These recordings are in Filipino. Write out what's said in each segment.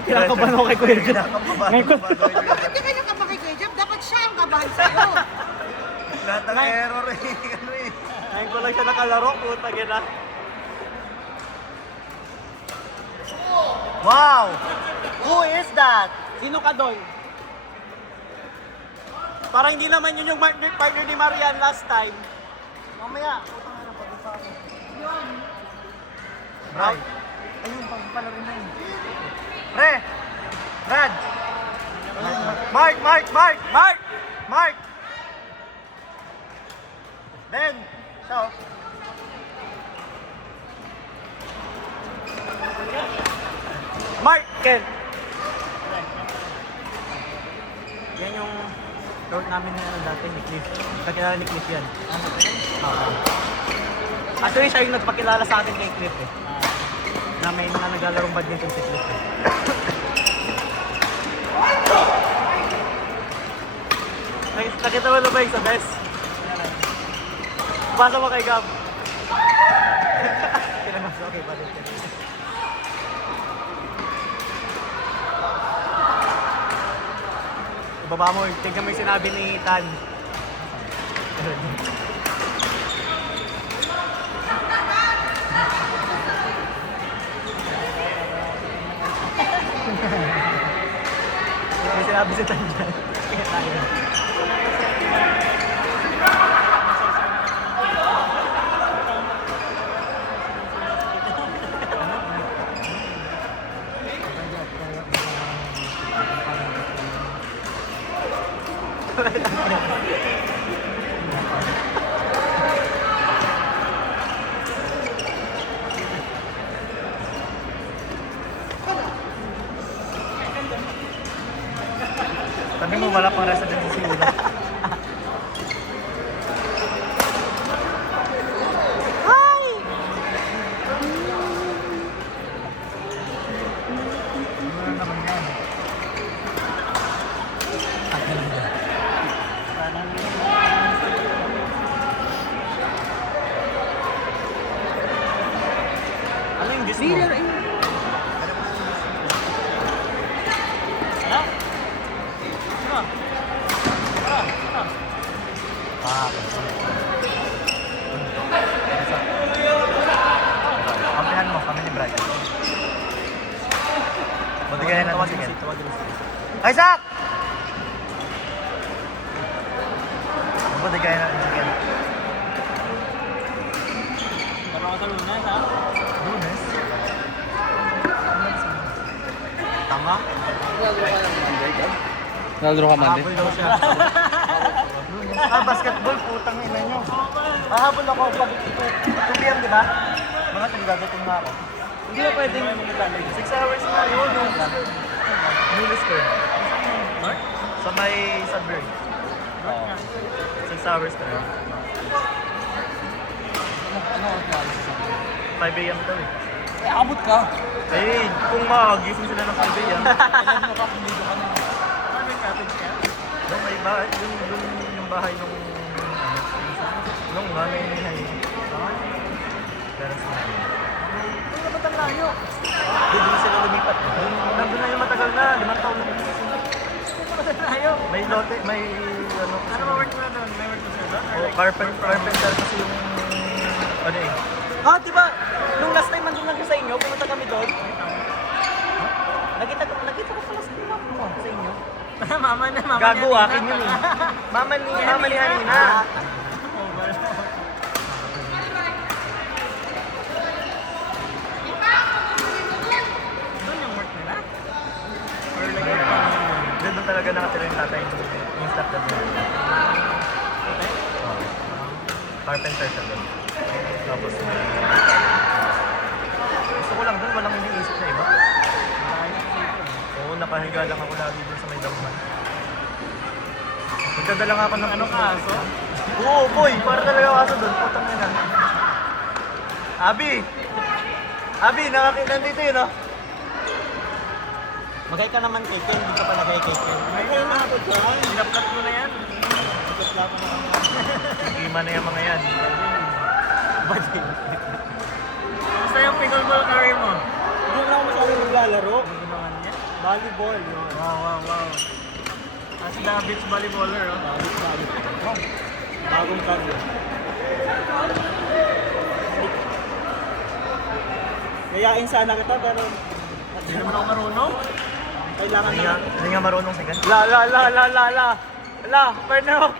kinakabahan ako kay Kuya Jeb. Bakit di kayo kaba kay Kuya Jeb? Dapat siya ang kabahan sa'yo. Lahat ng error eh. Ngayon ko lang siya nakalaro, puta gina. Wow! Who is that? Sino ka doon? Parang hindi naman yun yung partner ni Marian last time. Mamaya, utang na pag-usapan. Bray. Ayun, pala rin na yun. Pre! Brad! Mark! Ben! Ciao! Mark! Ken! Yan yung court namin na dati ni Cliff. Kakilala ni Cliff yan. Actually, siya yung nagpakilala sa atin kay Cliff eh. Na may mga naglalarong badminton si Cliff eh. Nakita mo na ba yung sa best? Basa mo kay Gab. Kinamas, okay, balik. Baba mo, tignan mo yung sinabi ni Tan. May sinabi si Tan dyan. Kaya tayo. Sabi mo, wala pang resident si Ulo. Hi! Ano naman yan? Ano yung gusto mo? Kampihan mo, kami ni Brian. Budigayan natin si Ken. Isaac! Budigayan natin si Ken. Pero ako sa Lunes, ha? Lunes? Tama? Nalaro ka Monday? Habol daw siya. Basketball, putang ina nyo. Hahabol ako pag 2 p.m. di ba? Mga nagdadating na ako. Hindi ba pwedeng 6 hours na yun. Nilis ko. Mark? Sa may Sudbury. 6 hours na yun. 5 a.m. daw eh. Eh, abot ka! Eh, kung makagising sila ng 5 a.m. Kailan mo ka pumido ka na? Ano yung cottage ka? Nung may bahay, yung bahay nung nanay ni Hay. Pero sa Ano ba ang layo? doon sila lumipat. Nandun na yung matagal na, 5 taon na yung Ano ba ang layo? may lote, may ano kasi. Ano work mo na doon? May work mo siya doon? Oh, carpenter kasi yung ano eh. Ah, di ba? Nung last time nandun lang sa inyo, pumunta kami doon. Nakita ko pala sa map mo sa inyo. mama Gago, akin yun eh. Mama ni Hanina. Doon yung work nila? Or like, doon talaga nakatira yung tatay yung staff na doon. Carpenter siya doon. Tapos, gusto ko lang doon, walang hindi isip na iba. Oo, nakahiga lang ako lagi doon sa may damuhan. Magdadala nga ako ng Ano ka, aso? Oo, boy! Para talaga ako aso doon. Putang ina. Abi! Abi, nakakita dito yun, oh. Magay ka naman kay Ken, hindi ka pa nagay kay Ken. May na ako dyan. Sinaplat mo na yan. Sinaplat mo na yan. Ima na yung mga yan. Badin. Basta yung pickleball career mo. Hindi mo na ako masyadong maglalaro. Hindi naman yan. Volleyball, yun. Wow. As the beach volleyballer, oh. Bagong kanya. Yayain sana kita pero Hindi naman ako marunong. kailangan Hindi nga marunong si Gan. La, partner.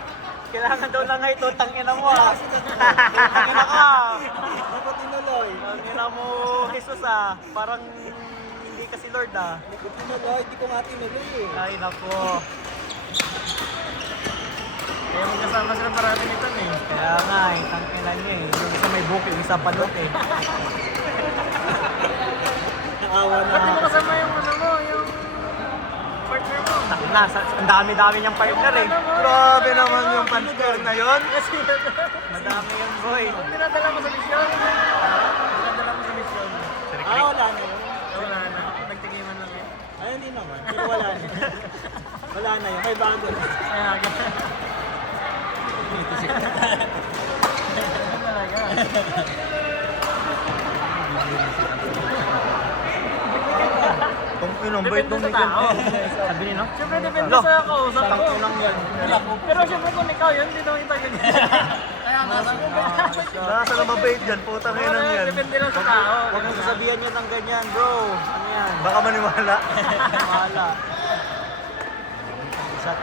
Kailangan daw lang ito, tangina mo ah. Tangina ka. Dapat tinuloy. Tangina mo, Jesus ah. Parang hindi kasi Lord ah. Hindi ko tinuloy, hindi ko nga tinuloy eh. Ay nako. Kaya magkasama sila parati nito eh. Kaya nga eh, tangina niya eh. Yung isa may book, yung isa palot eh. Naawa na. Ba't di mo kasama yung ano mo, yung partner mo? Tangina, ang dami-dami niyang partner eh. Grabe naman yung partner na yun. Madami yun boy. Ba't dinadala mo sa misyon? Dinadala mo sa misyon. Wala na yun. Wala na. Nagtikiman lang yun. Ay, hindi naman. Pero wala na. Wala na yun. May bago na. Kaya talaga. Kung Depende sa tao. Sabi niyo, no? Siyempre depende sa kausap ko. lang yan. Pero siyempre kung ikaw yun, hindi naman kita ganyan. Kaya nga sabi ko. Nasa na mabait yan, putang ina yan. Depende lang sa tao. Huwag mo sasabihan yan ng ganyan, bro. Ano yan? Baka maniwala. Mahala. Shot.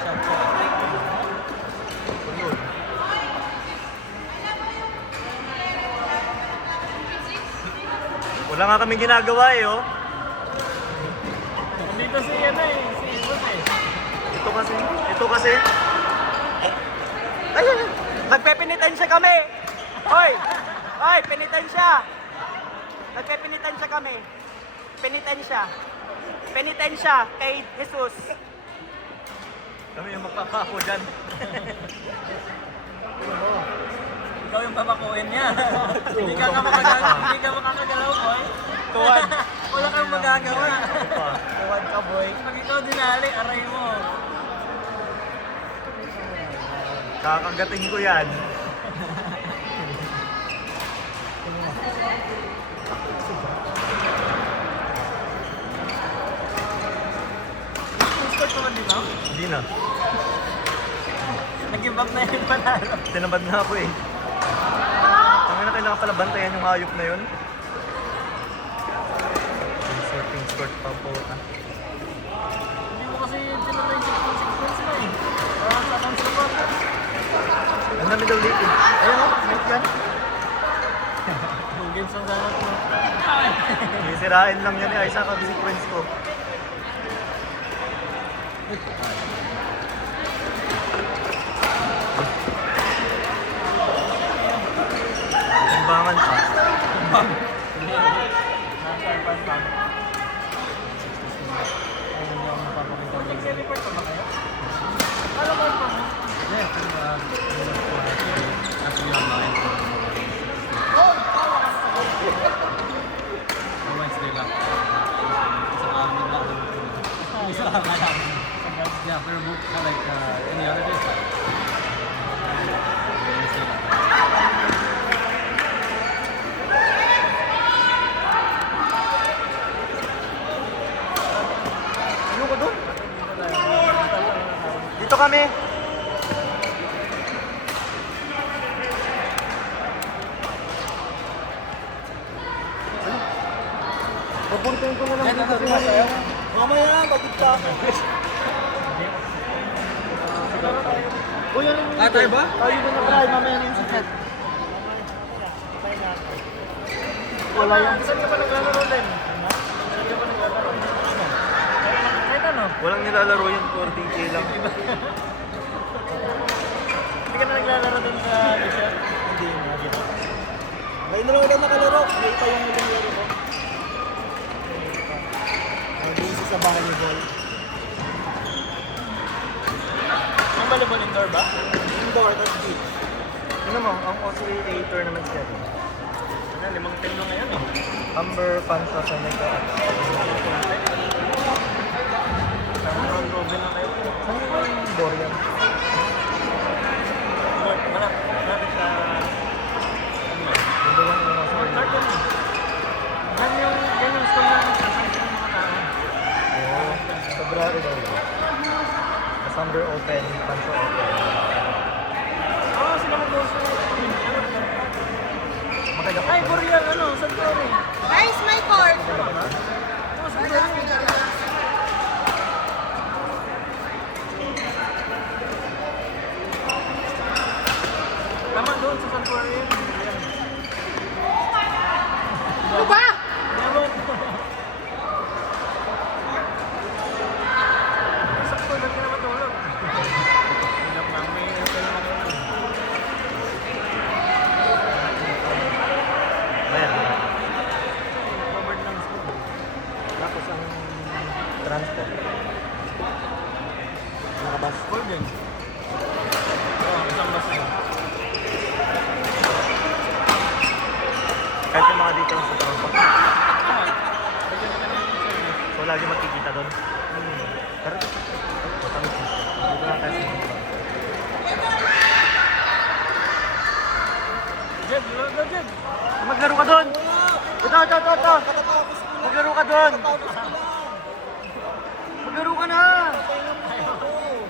Wala nga kami ginagawa eh, oh. Dito si ano eh, si Ibon eh. Ito kasi. Ayun, nagpe-penitensya kami. Hoy, penitensya. Nagpe-penitensya kami. Penitensya kay Jesus. Kami yung magpapako dyan. Ikaw yung papakuin niya. Hindi ka makakagalaw, boy. Tuwad. Wala kang magagawa. Tuwad ka, boy. Pag ikaw dinali, aray mo. Kakagating ko yan. Sport naman di ba? Hindi na. Nag-give up na yung panalo. Tinabad na ako eh. Kami na kailangan pala bantayan yung hayop na yun. Sorting sport pa po. Hindi mo kasi tinala yung 6 na eh. Parang sa kang support. Ang dami daw late eh. Ayun, oh, mute yan. 2 games ang sana ko. Sisirain lang yan eh. Isa ka sequence ko. Timbangan pa. Nag-report pa ba kayo? Alam mo pa mo? Yeah, pero book like any other days. Ayoko doon. Dito kami. Papuntayin ko na lang dito sa'yo. Mamaya, magigta ako. Uy, ano yung tayo ba? Tayo ba na try? Mamaya na yung sikat. Wala yan. Saan ka pa naglalaro din? Saan ka pa naglalaro? Kahit ano? Walang nilalaro yun. 40k lang. Hindi ka na naglalaro dun sa Asia? Hindi na. Ngayon na lang ulit nakalaro. May pa yung ulit laro ko. Busy sa bahay ni Boy. Ang volleyball indoor ba? Indoor, that's beach. Ano mo, ang OCA tournament schedule. Ano, 5 team na ngayon eh. Amber, Fanta, Seneca. Round robin na kayo. Saan yung Dorian? Malapit sa... Yung dalawang yung nasa Yan yung school na nagsasabi ng mga tao. Oo. Thunder open, Pancho open. Oo, sila mag-host na. Maganda Ay, Korean, ano, Santori. Guys, my court. Oo, Santori. Tama doon sa Santori. Ano ba? Meron. Sakto, ba't ka na matulog? Hirap lang, may hotel naman ko lang. Ayan. Covered lang school. Tapos ang transport. Nakabas. Full din. Oo, isang bus na. Kahit yung mga dito lang sa transport. So lagi makikita doon. Pero matamis siya. Dito lang tayo sa mga bus. Jed, go Jed! Maglaro ka doon! Ito! Maglaro ka doon! Maglaro ka na!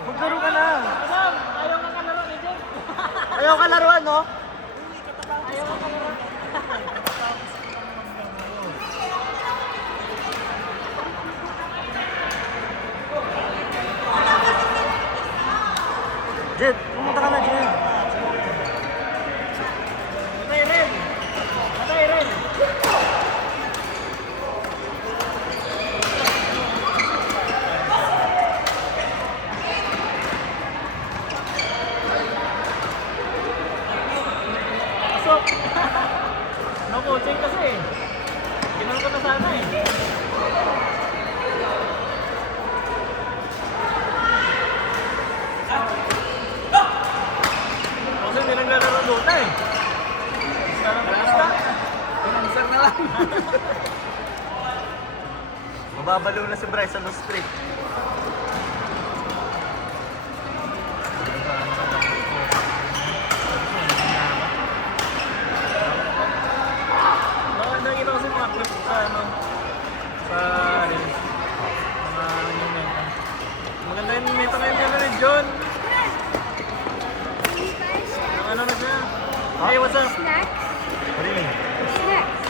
Maglaro ka na! Madam, ayaw na kalaro ni Jed! Ayaw ka laruan, no? Ayaw na kalaro. Jed, pumunta ka na, Jed. Patay rin! Patay rin! Pasok! No coaching kasi eh. Ginano ko na sana eh. Kasi hindi naglalaro Dota eh. Basta. Pinansar na lang. Mababalo na si Bryce sa street. Nakita kasi mga clip sa ano, sa Reels. Mga yung meta. Maganda yung meta ngayon kaya rin, John. Ang ano na siya. Hey, what's up? Snacks? What do you mean? Snacks.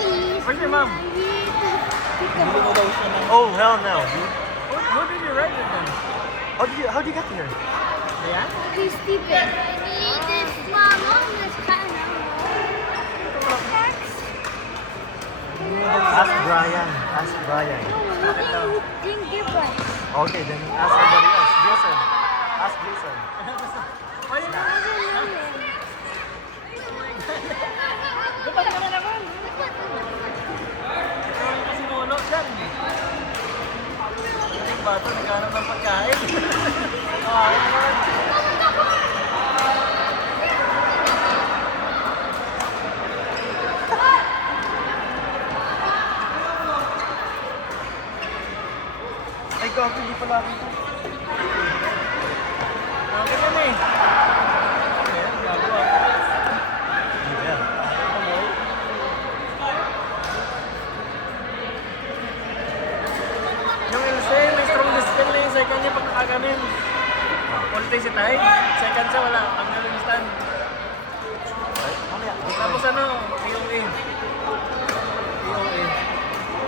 Please. Where's your mom? Bili mo daw siya ng... Oh, hell no, dude. Who did you ride with then? How'd you get here? Ayan? He's stupid. I need this mama. This kind of snacks. Ask Brian. Ask Brian. No, we didn't give us. Okay, then ask somebody else. Jason. Ask Jason. Why did you Dapat ka na naman. Ito yung kasi mulo dyan. Yung bata, naghanap ng pagkain. Ay, naman. Ay, gago, hindi pala ako. Okay yan eh. Ayan, gago ako. Hindi ba yan? Yung LC, may strongest skill na yung second niya pag nakaganin. Ulti si Tay, second siya wala, ang galing stand. Ay, mamaya. Tapos ano, EOE. EOE.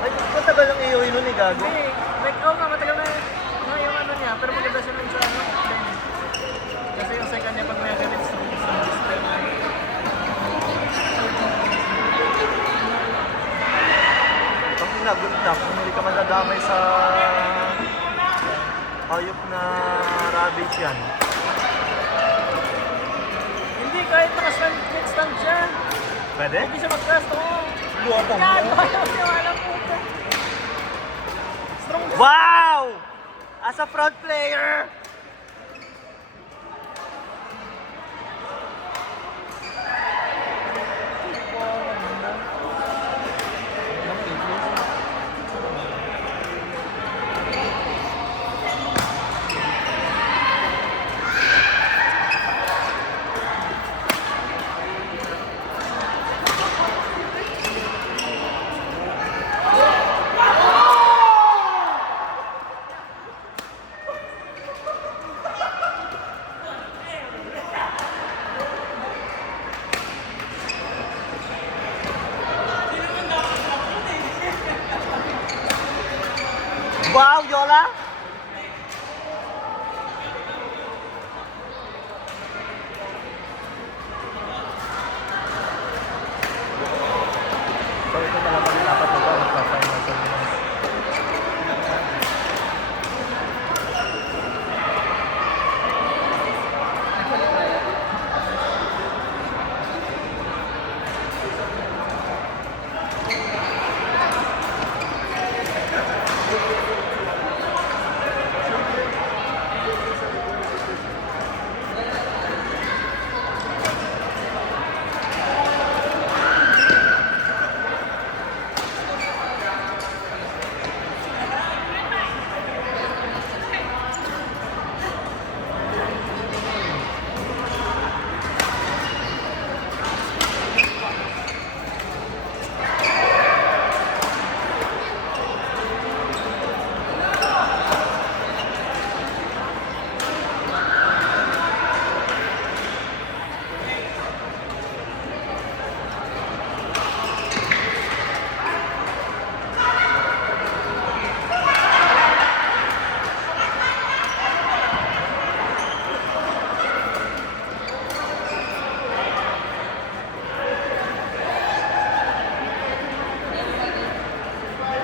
Ay, matagal ang iyo nun eh, gago. Hindi, like, nga, matagal na yung ano niya, pero maganda siya lang sa ano. Kasi yung second niya pag may ganin strongest skill. Pag nagot na, kung hindi ka madadamay sa hayop na rabbits yan. Hindi, kahit naka-stand siya. Pwede? Hindi siya mag-cast, oo. Luwatan mo. Gago, ayaw siya, walang puto. Strongest. Wow! As a front player! Wow, Yola! So ito na lang kami dapat ito. Magpa-final sa Minas.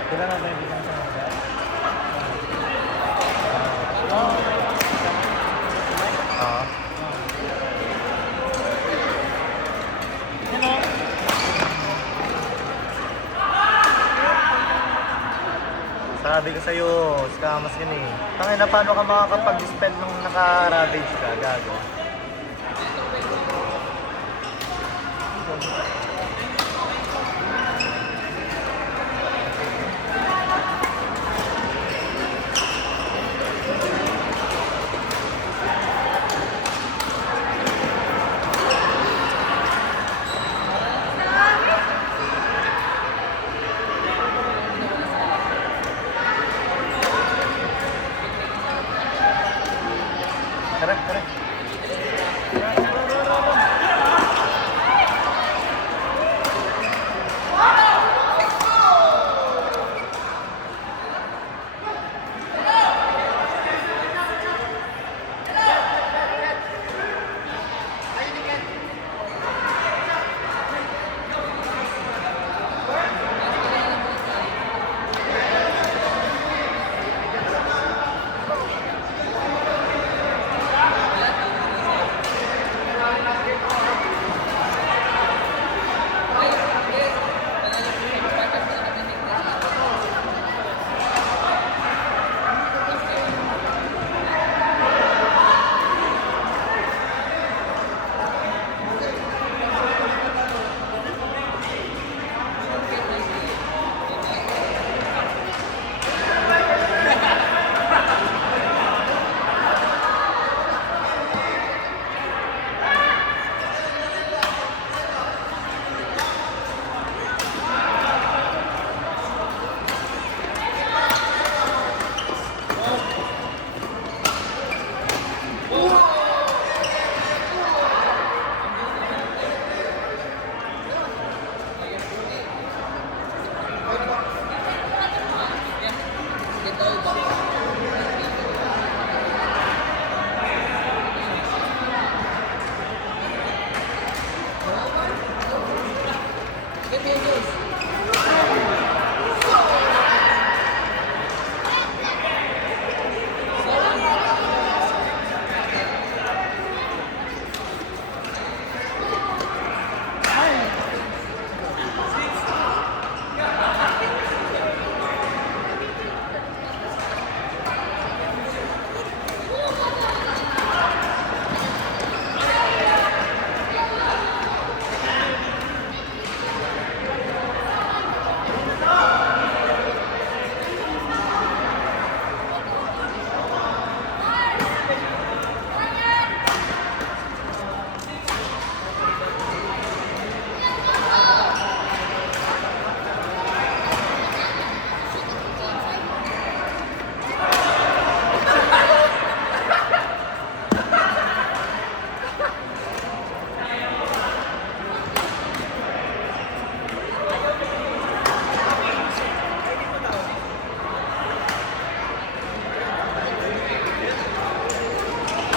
Kailan natin yung bigyan sa mga? Oo. Sabi ko sa'yo, scammers yun eh. Tangina, paano ka makakapag-dispel nung naka-ravage ka, gago? Tara, tara.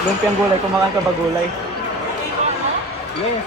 Lumpiang gulay. Kumakain ka ba gulay? Yes.